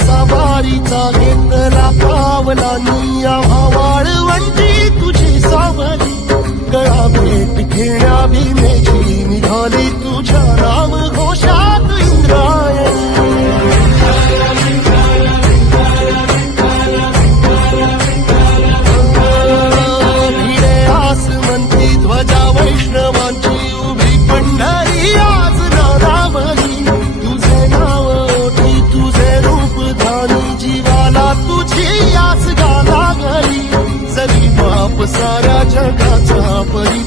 सवारीचा घेतला पावला निया वाळवंटी तुझी सावली गळा भेट घेण्या भीमेची निघाली तुझ्या नाम घोषात इंद्रायणी भिडे आसमंती ध्वजा वैष्णवांची उभी पंढरी आज नारावली तुझे नाव ओठी तुझे रूप धानी जीवाला तुझी आस गा लागली जरी बाप साऱ्या जगाचा परी